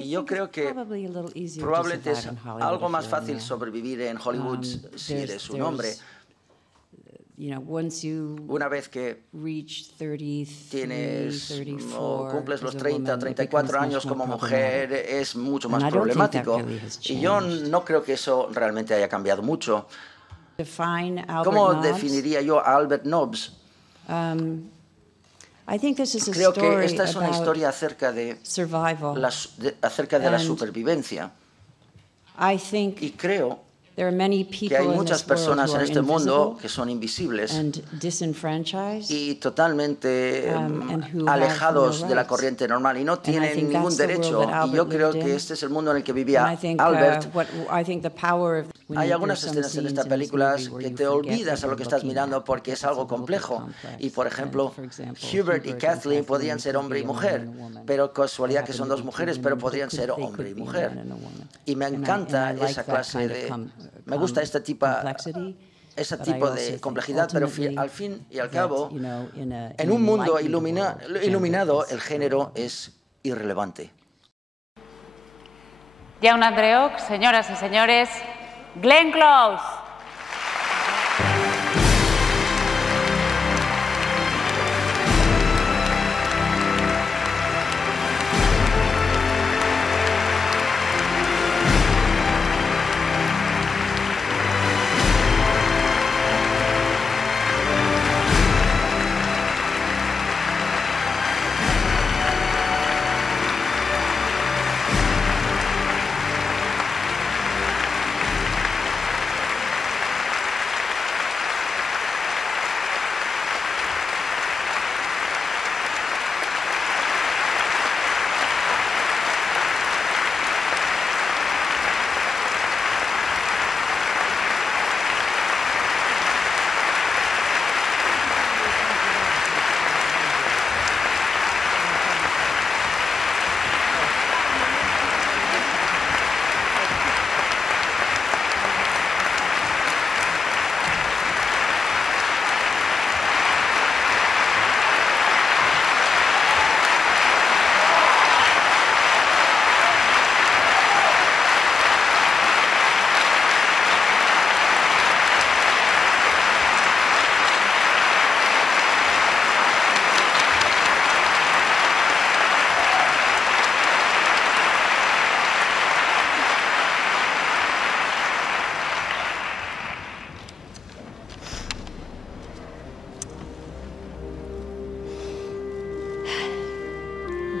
Y yo creo que probablemente es algo más fácil sobrevivir en Hollywood si eres un hombre. Una vez que cumples los 30 o 34 años como mujer, es mucho más problemático. Y yo no creo que eso realmente haya cambiado mucho. ¿Cómo definiría yo a Albert Nobbs? Creo que esta es una historia acerca de la supervivencia. Y creo que hay muchas personas en este mundo que son invisibles y totalmente alejados de la corriente normal y no tienen ningún derecho. Y yo creo que este es el mundo en el que vivía Albert. Hay algunas escenas en esta película que te olvidas a lo que estás mirando porque es algo complejo. Y, por ejemplo, Hubert y Kathleen podrían ser hombre y mujer, pero casualidad que son dos mujeres, pero podrían ser hombre y mujer. Y me encanta esa clase de... Me gusta ese tipo de complejidad, pero al fin y al cabo, en un mundo iluminado, el género es irrelevante. Jaun Andreoch, señoras y señores, Glenn Close.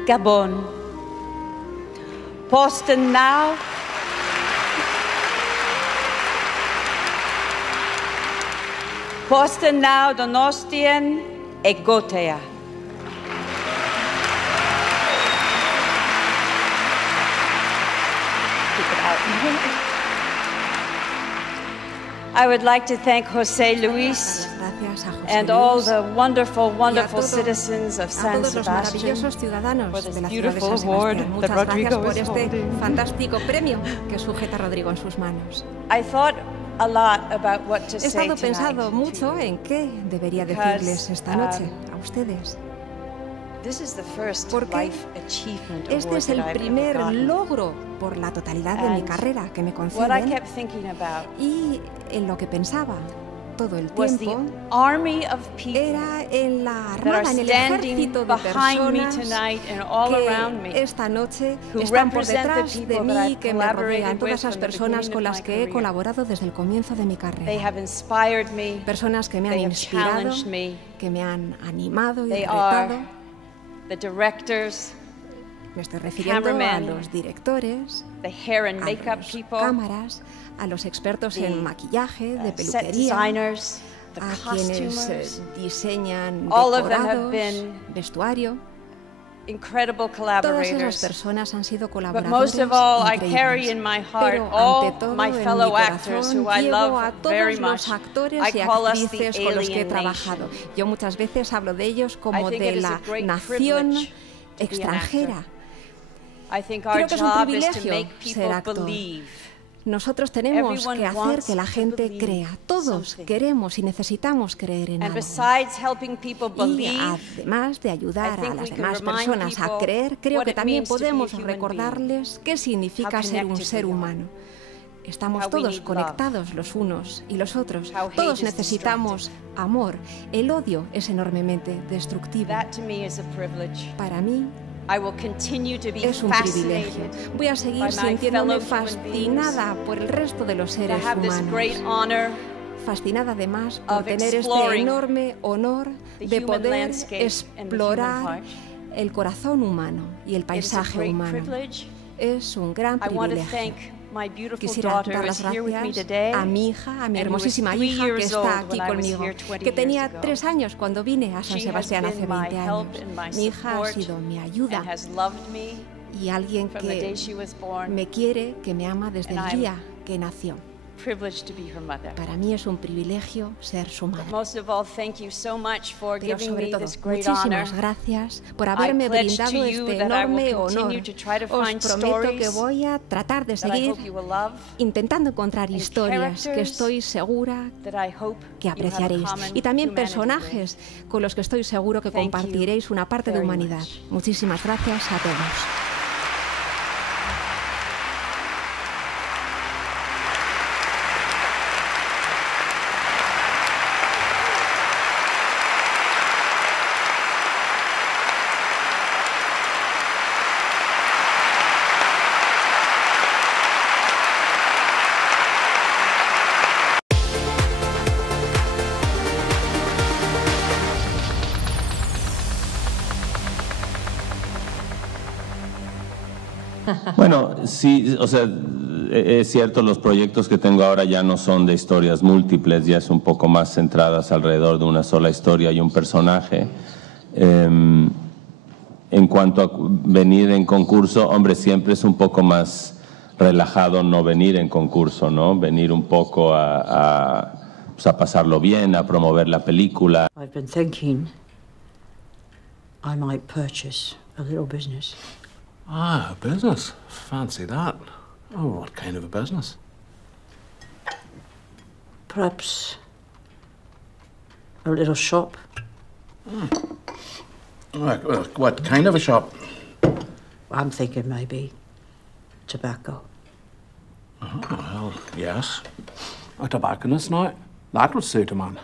Gabon. Posten now. Posten now Donostien Egotea. I would like to thank José Luis and all the wonderful, wonderful citizens of San Sebastian for this beautiful award that Rodrigo is holding. Fantástico premio que sujeta Rodrigo en sus manos. I thought a lot about what to He say estado pensando tonight. mucho en qué debería decirles esta noche a ustedes. This is the first Porque life achievement este award es el that I've primer ever gotten. logro por la totalidad de mi And carrera que me What I conceden. kept thinking about Y en lo que pensaba todo el was the tiempo army of people era en la that are armada, en el standing ejército de behind me personas tonight and all around que me, esta noche who están por represent the detrás de people that mí, I've que me rodean, collaborated todas with esas from the personas beginning con of las my que he career. colaborado desde el comienzo de mi They carrera. have inspired me, Personas que me han they have inspirado, challenged me, que me han animado y they retado. are the directors, Me estoy refiriendo a cameramen, los directores, the hair and a makeup los people, cámaras, a los expertos the, en maquillaje, de set peluquería, designers, the a quienes costumers, diseñan all of them have decorados, been vestuario. incredible Todas esas collaborators. personas han sido But colaboradores most of all, I carry increíbles. in my heart Pero all ante todo, my en mi fellow actors corazón, who I llevo love a very todos much. los actores I y call us the actrices con los que he alien trabajado. nation. Yo muchas veces hablo de ellos I como think de it is a la great nación privilege to be an extranjera. actor. I think our Creo que es un job is to privilegio make ser people actor. believe Nosotros tenemos que hacer que la gente crea. Todos queremos y necesitamos creer en algo. Y además de ayudar a las demás personas a creer, creo que también podemos recordarles qué significa ser un ser humano. Estamos todos conectados los unos y los otros. Todos necesitamos amor. El odio es enormemente destructivo. Para mí, es un privilegio. Voy a seguir sintiéndome fascinada por el resto de los seres humanos. Fascinada además por tener este enorme honor de poder explorar el corazón humano y el paisaje humano. Es un gran privilegio. Quisiera dar las gracias a mi hija, a mi hermosísima hija que está aquí conmigo, que tenía 3 años cuando vine a San Sebastián hace 20 años. Mi hija ha sido mi ayuda y alguien que me quiere, que me ama desde el día que nació. Para mí es un privilegio ser su madre. Pero sobre todo, muchísimas gracias por haberme brindado este enorme honor. Os prometo que voy a tratar de seguir intentando encontrar historias que estoy segura que apreciaréis. Y también personajes con los que estoy seguro que compartiréis una parte de humanidad. Muchísimas gracias a todos. Bueno, sí, o sea, es cierto, los proyectos que tengo ahora ya no son de historias múltiples, ya es un poco más centradas alrededor de una sola historia y un personaje. En cuanto a venir en concurso, hombre, siempre es un poco más relajado no venir en concurso, ¿no? Venir un poco a pasarlo bien, a promover la película. I've been thinking I might purchase a little business. Ah, a business? Fancy that. Oh, what kind of a business? Perhaps a little shop. What kind of a shop? I'm thinking maybe tobacco. Oh, well, yes. A tobacconist now. That would suit a man.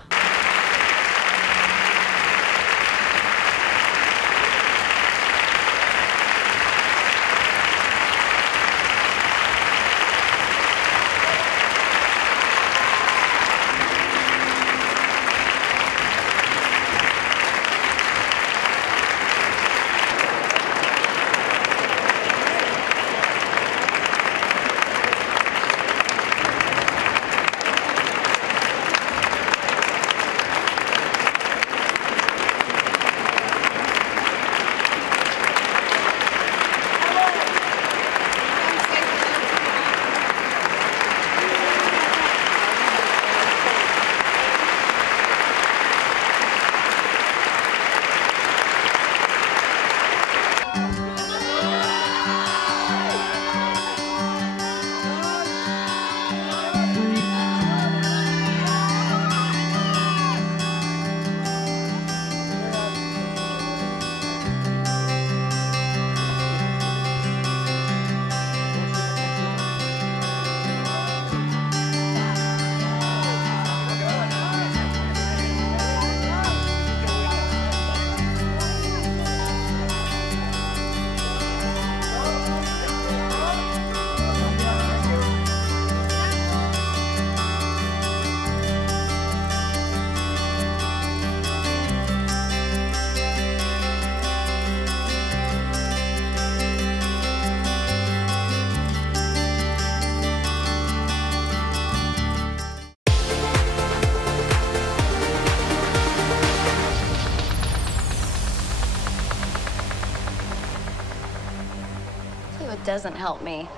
Doesn't help me.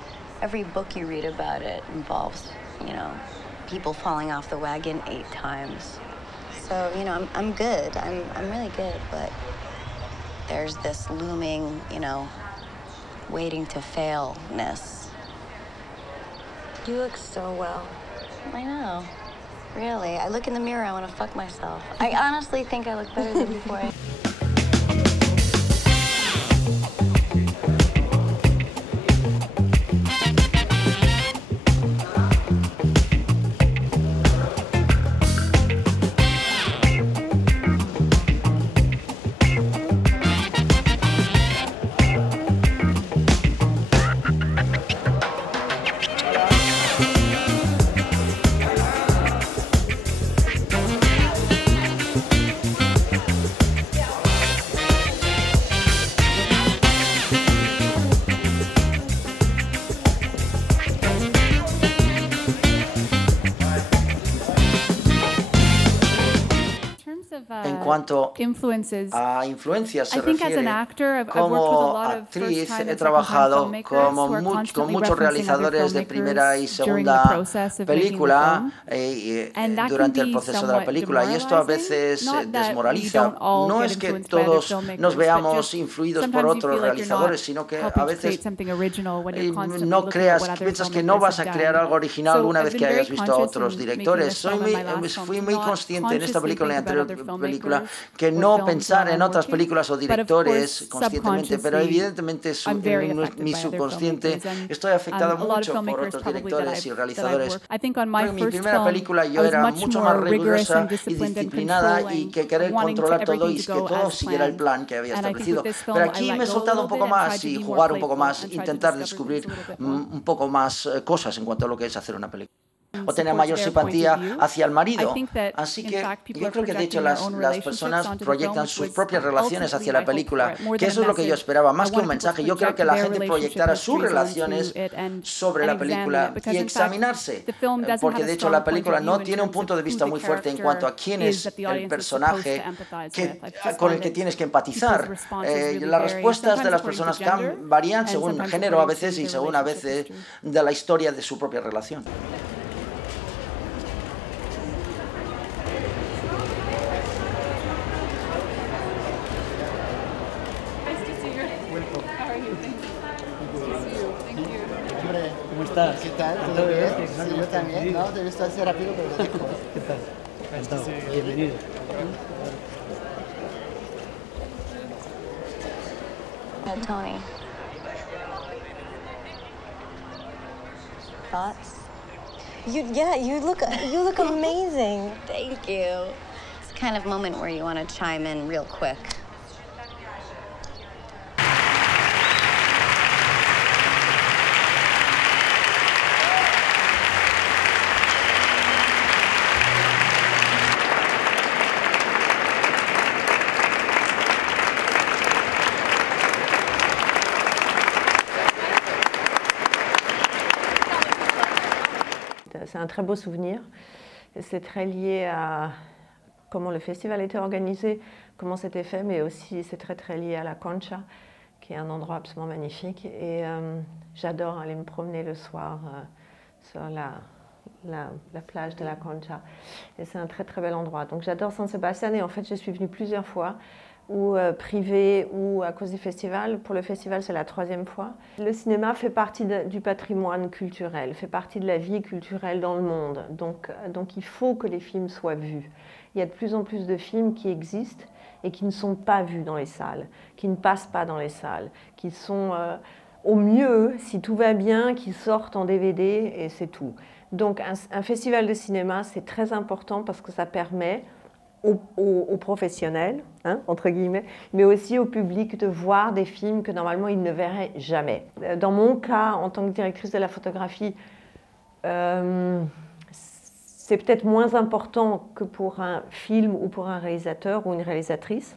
Every book you read about it involves, you know, people falling off the wagon 8 times. So, you know, I'm good. I'm really good, but there's this looming, you know, waiting to failness. You look so well. I know. Really. I look in the mirror, I want to fuck myself. I honestly think I look better than before. En cuanto a influencias se refiere, como actriz he trabajado con muchos realizadores de primera y segunda película durante el proceso de la película, y esto a veces desmoraliza. No es que todos nos veamos influidos por otros realizadores, sino que a veces piensas que no vas a crear algo original una vez que hayas visto a otros directores. Fui muy consciente en esta película y en la anterior película que no pensar en otras películas o directores conscientemente, pero evidentemente mi subconsciente estoy afectada mucho por otros directores y realizadores. En mi primera película yo era mucho más rigurosa y disciplinada y que querer controlar todo y que todo siguiera el plan que había establecido. Pero aquí me he soltado un poco más y jugar un poco más, intentar descubrir un poco más cosas en cuanto a lo que es hacer una película. O tener mayor simpatía hacia el marido. Así que yo creo que de hecho las personas proyectan sus propias relaciones hacia la película, que eso es lo que yo esperaba, más que un mensaje. Yo creo que la gente proyectara sus relaciones sobre la película y examinarse, porque de hecho la película no tiene un punto de vista muy fuerte en cuanto a quién es el personaje con el que tienes que empatizar. Las respuestas de las personas varían según género a veces y según a veces de la historia de su propia relación. ¿Cómo estás? ¿Qué tal? ¿Todo bien? Sí, yo también. No, te he visto hace rápido, pero lo dejo. ¿Qué tal? Encantado. Bienvenido. Tony. Thoughts? You look amazing. Thank you. It's the kind of moment where you want to chime in real quick. C'est un très beau souvenir. C'est très lié à comment le festival était organisé, comment c'était fait, mais aussi c'est très lié à la Concha, qui est un endroit absolument magnifique. Et j'adore aller me promener le soir sur la plage de la Concha. Et c'est un très bel endroit. Donc j'adore San Sebastián et en fait je suis venue plusieurs fois, ou privé ou à cause du festival. Pour le festival, c'est la 3e fois. Le cinéma fait partie du patrimoine culturel, fait partie de la vie culturelle dans le monde. Donc il faut que les films soient vus. Il y a de plus en plus de films qui existent et qui ne sont pas vus dans les salles, qui ne passent pas dans les salles, qui sont au mieux, si tout va bien, qui sortent en DVD et c'est tout. Donc un festival de cinéma, c'est très important parce que ça permet aux professionnels, hein, entre guillemets, mais aussi au public de voir des films que normalement ils ne verraient jamais. Dans mon cas, en tant que directrice de la photographie, c'est peut-être moins important que pour un film ou pour un réalisateur ou une réalisatrice,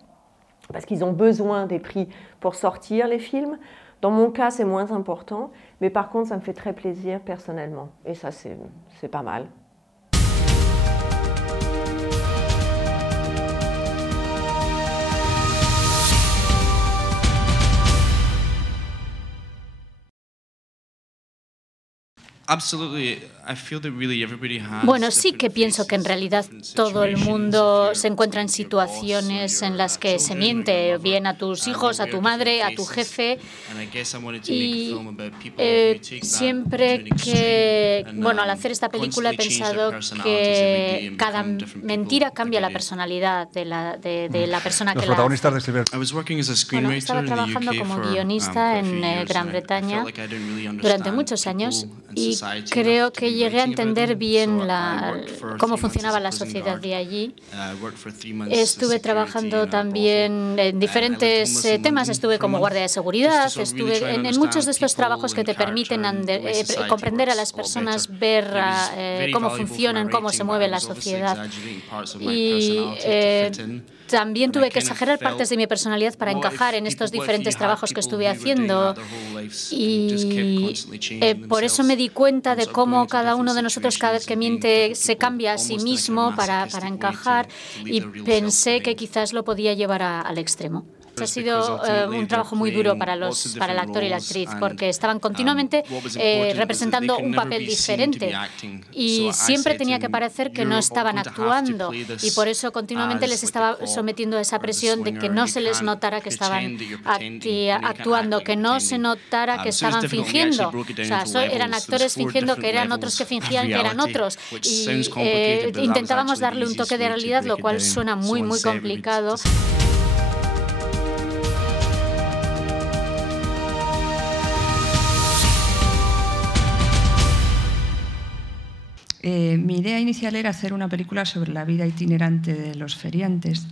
parce qu'ils ont besoin des prix pour sortir les films. Dans mon cas, c'est moins important, mais par contre, ça me fait très plaisir personnellement, et ça, c'est pas mal. Bueno, sí que pienso que en realidad todo el mundo se encuentra en situaciones en las que se miente bien a tus hijos, a tu madre, a tu jefe. Y siempre que, bueno, al hacer esta película he pensado que cada mentira cambia la personalidad de la persona que la hace. Bueno, estaba trabajando como guionista en Gran Bretaña durante muchos años y creo que llegué a entender bien cómo funcionaba la sociedad de allí. Estuve trabajando también en diferentes temas, estuve como guardia de seguridad, estuve en muchos de estos trabajos que te permiten comprender a las personas, ver cómo funcionan, cómo se mueve la sociedad. Y también tuve que exagerar partes de mi personalidad para encajar en estos diferentes trabajos que estuve haciendo. Y por eso me di cuenta de cómo cada uno de nosotros, cada vez que miente, se cambia a sí mismo para encajar, y pensé que quizás lo podía llevar al extremo. Ha sido un trabajo muy duro para el actor y la actriz, porque estaban continuamente representando un papel diferente y siempre tenía que parecer que no estaban actuando, y por eso continuamente les estaba sometiendo a esa presión de que no se les notara que estaban actuando, que no se notara que estaban fingiendo. O sea, eran actores fingiendo que eran otros que fingían que eran otros, y intentábamos darle un toque de realidad, lo cual suena muy, muy complicado. Mi idea inicial era hacer una película sobre la vida itinerante de los feriantes,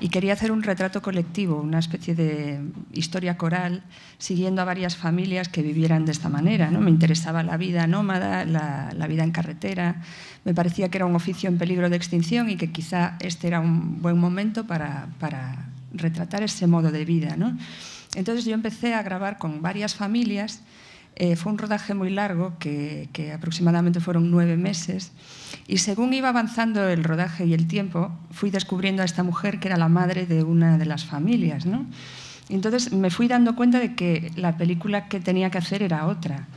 y quería hacer un retrato colectivo, una especie de historia coral, siguiendo a varias familias que vivieran de esta manera, ¿no? Me interesaba la vida nómada, la vida en carretera. Me parecía que era un oficio en peligro de extinción y que quizá este era un buen momento para retratar ese modo de vida, ¿no? Entonces yo empecé a grabar con varias familias. Fue un rodaje muy largo, que aproximadamente fueron 9 meses, y según iba avanzando el rodaje y el tiempo, fui descubriendo a esta mujer que era la madre de una de las familias, ¿no? Entonces me fui dando cuenta de que la película que tenía que hacer era otra,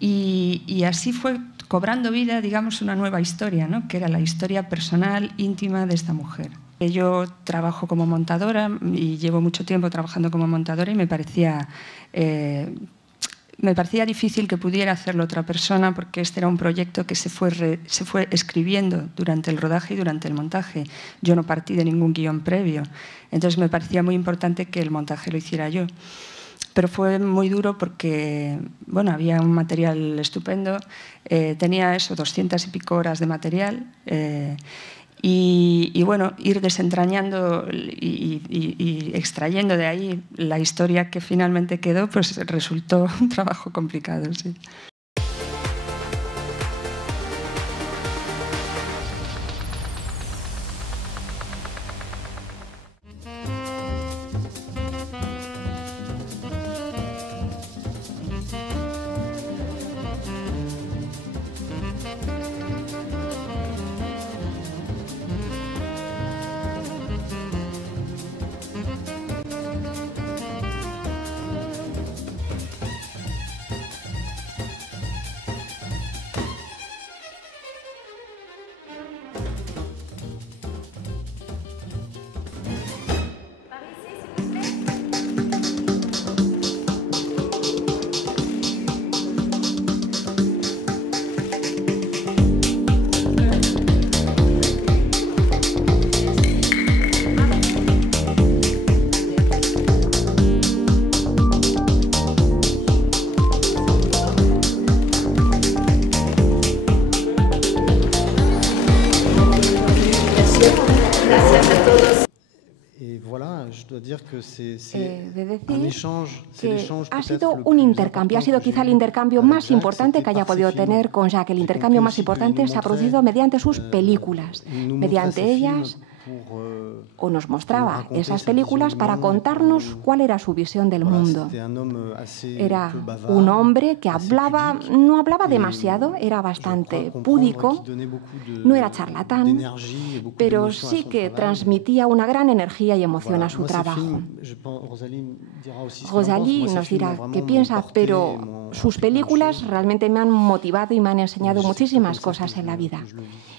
y así fue cobrando vida, digamos, una nueva historia, ¿no? Que era la historia personal, íntima de esta mujer. Yo trabajo como montadora y llevo mucho tiempo trabajando como montadora, y me parecía difícil que pudiera hacerlo otra persona, porque este era un proyecto que se fue escribiendo durante el rodaje y durante el montaje. Yo no partí de ningún guión previo, entonces me parecía muy importante que el montaje lo hiciera yo. Pero fue muy duro porque, bueno, había un material estupendo, tenía 200 y pico horas de material, y bueno, ir desentrañando y extrayendo de ahí la historia que finalmente quedó, pues resultó un trabajo complicado, sí. De decir que ha sido un intercambio, ha sido quizá el intercambio más importante que haya podido tener con Jacques. El intercambio más importante se ha producido mediante sus películas. Mediante ellas, o nos mostraba esas películas para contarnos cuál era su visión del mundo. Era un hombre que no hablaba demasiado, era bastante púdico, no era charlatán, pero sí que transmitía una gran energía y emoción a su trabajo. Rosalie nos dirá qué piensa, pero sus películas realmente me han motivado y me han enseñado muchísimas cosas en la vida.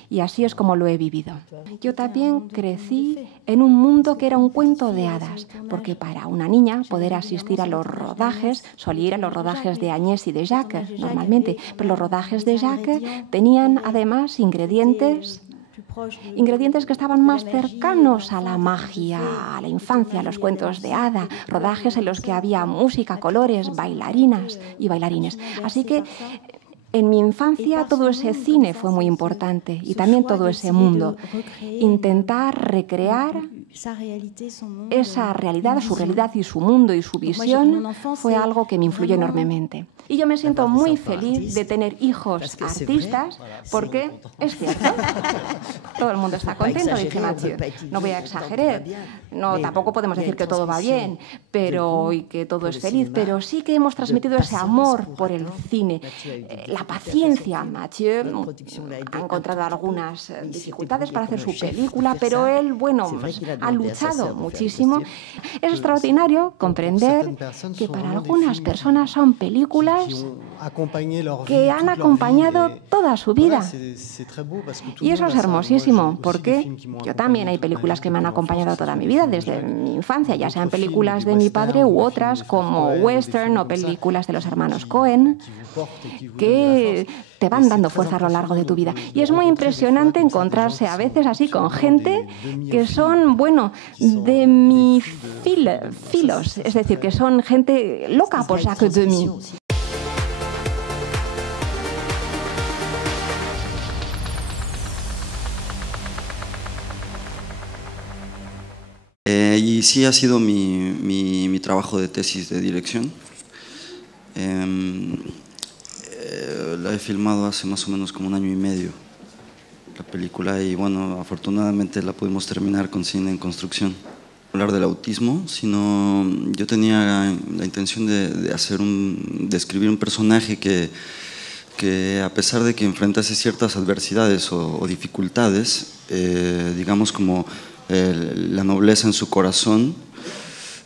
Y así es como lo he vivido. Yo también crecí en un mundo que era un cuento de hadas, porque para una niña poder asistir a los rodajes, solía ir a los rodajes de Agnès y de Jacques normalmente, pero los rodajes de Jacques tenían además ingredientes que estaban más cercanos a la magia, a la infancia, a los cuentos de hada, rodajes en los que había música, colores, bailarinas y bailarines. Así que en mi infancia todo ese cine fue muy importante y también todo ese mundo. Intentar recrear esa realidad, su realidad y su mundo y su visión fue algo que me influyó enormemente. Y yo me siento muy feliz de tener hijos artistas porque es cierto. Todo el mundo está contento, dice Mathieu. No voy a exagerar. No, tampoco podemos decir que todo va bien y que todo es feliz, pero sí que hemos transmitido ese amor por el cine, la paciencia. Mathieu ha encontrado algunas dificultades para hacer su película, pero él, ha luchado muchísimo. Es extraordinario comprender que para algunas personas son películas que han acompañado toda su vida. Y eso es hermosísimo, porque yo también hay películas que me han acompañado toda mi vida, desde mi infancia, ya sean películas de mi padre u otras como western o películas de los hermanos Cohen, que te van dando fuerza a lo largo de tu vida. Y es muy impresionante encontrarse a veces así con gente que son, de mi filos, es decir, que son gente loca por Jacques Demy. Y sí ha sido mi trabajo de tesis de dirección. La he filmado hace más o menos como 1 año y medio, la película, y afortunadamente la pudimos terminar con Cine en Construcción. Hablar del autismo, sino yo tenía la intención de escribir un personaje que a pesar de que enfrentase ciertas adversidades o dificultades, digamos como la nobleza en su corazón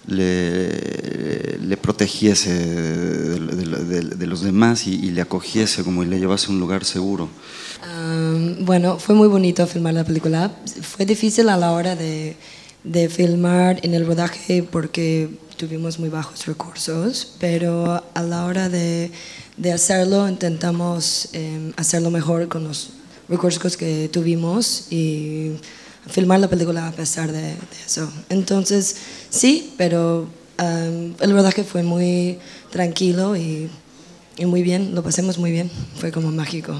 le protegiese de los demás y le acogiese y le llevase a un lugar seguro. Fue muy bonito filmar la película. Fue difícil a la hora de filmar en el rodaje porque tuvimos muy bajos recursos, pero a la hora de hacerlo intentamos hacerlo mejor con los recursos que tuvimos y filmar la película a pesar de eso. Entonces, sí, pero el rodaje fue muy tranquilo y muy bien, lo pasamos muy bien, fue como mágico.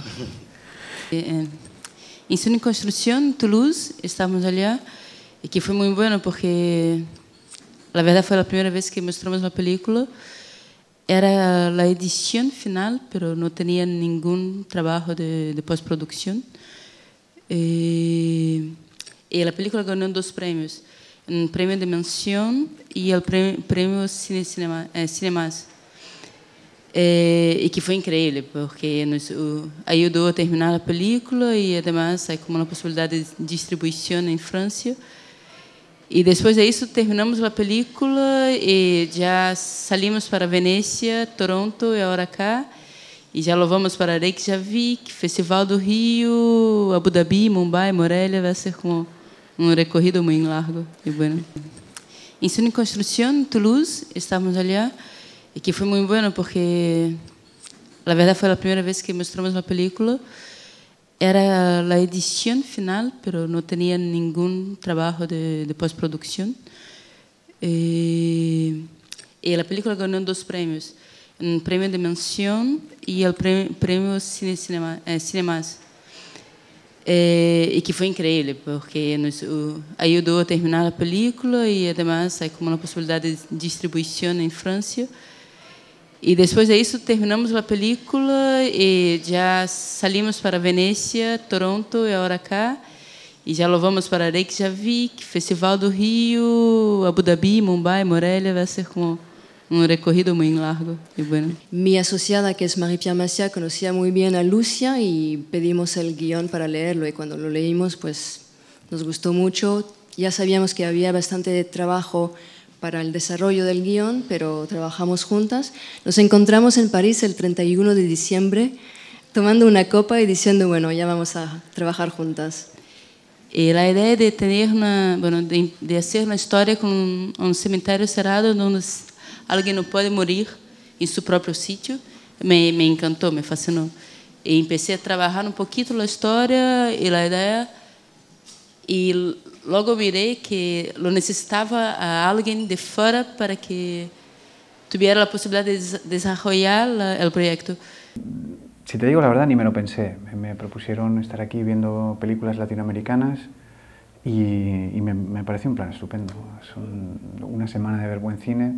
En Cine en Construcción, Toulouse, estamos allá, y que fue muy bueno porque la verdad fue la primera vez que mostramos la película. Era la edición final, pero no tenía ningún trabajo de postproducción. Y la película ganó 2 premios, un premio de mención y el premio Cinemas. Y que fue increíble, porque nos ayudó a terminar la película y además hay como una posibilidad de distribución en Francia. Y después de eso terminamos la película y ya salimos para Venecia, Toronto y ahora acá. Y ya lo vamos para Reykjavik, Festival do Rio, Abu Dhabi, Mumbai, Morelia. Va a ser como un recorrido muy largo y bueno. En Cine en Construcción, Toulouse, estamos allá, y que fue muy bueno porque la verdad fue la primera vez que mostramos la película. Era la edición final, pero no tenía ningún trabajo de postproducción. Y la película ganó 2 premios, un premio de mención y el premio Cinemas. Y que fue increíble, porque nos ayudó a terminar la película y además hay como una posibilidad de distribución en Francia. Y después de eso terminamos la película y ya salimos para Venecia, Toronto y ahora acá. Y ya lo vamos para Reykjavik, Festival do Rio, Abu Dhabi, Mumbai, Morelia. Va a ser como un recorrido muy largo y bueno. Mi asociada, que es Marie-Pierre Massiat, conocía muy bien a Lucia y pedimos el guión para leerlo. Y cuando lo leímos, pues nos gustó mucho. Ya sabíamos que había bastante trabajo para el desarrollo del guión, pero trabajamos juntas. Nos encontramos en París el 31 de diciembre, tomando una copa y diciendo, bueno, ya vamos a trabajar juntas. Y la idea de tener de hacer una historia con un cementerio cerrado donde alguien no puede morir en su propio sitio, me encantó, me fascinó. Y empecé a trabajar un poquito la historia y la idea, y luego miré que lo necesitaba a alguien de fuera para que tuviera la posibilidad de desarrollar el proyecto. Si te digo la verdad, ni me lo pensé. Me propusieron estar aquí viendo películas latinoamericanas y me pareció un plan estupendo. Son una semana de ver buen cine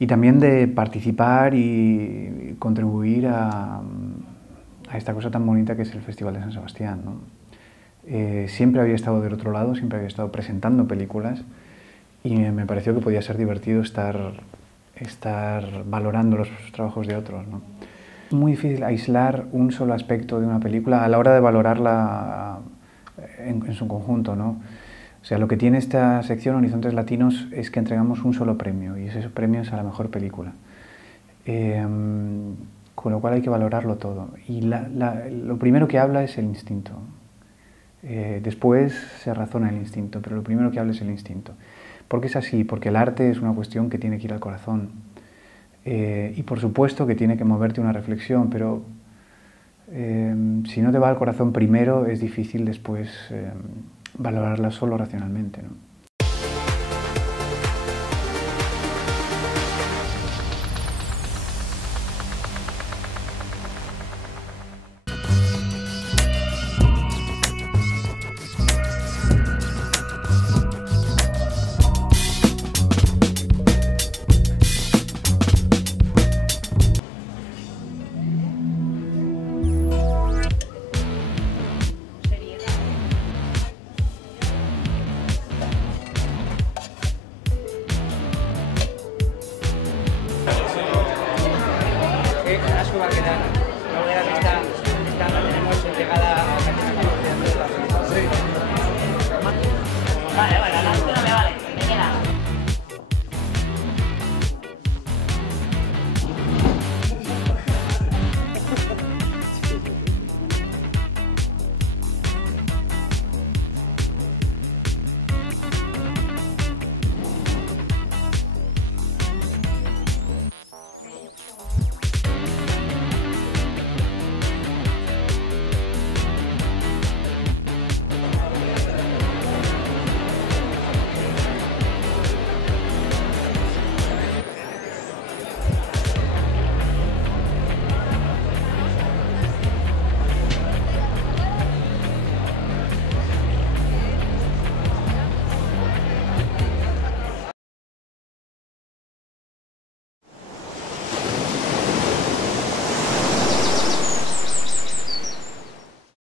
y también de participar y contribuir a esta cosa tan bonita que es el Festival de San Sebastián, ¿no? Siempre había estado del otro lado, siempre había estado presentando películas y me pareció que podía ser divertido estar valorando los trabajos de otros, ¿no? Es muy difícil aislar un solo aspecto de una película a la hora de valorarla en su conjunto, ¿no? O sea, lo que tiene esta sección Horizontes Latinos es que entregamos un solo premio y ese premio es a la mejor película. Con lo cual hay que valorarlo todo. Y lo primero que habla es el instinto. Después se razona el instinto, pero lo primero que habla es el instinto. ¿Por qué es así? Porque el arte es una cuestión que tiene que ir al corazón. Y por supuesto que tiene que moverte una reflexión, pero si no te va al corazón primero, es difícil después valorarla solo racionalmente, ¿no?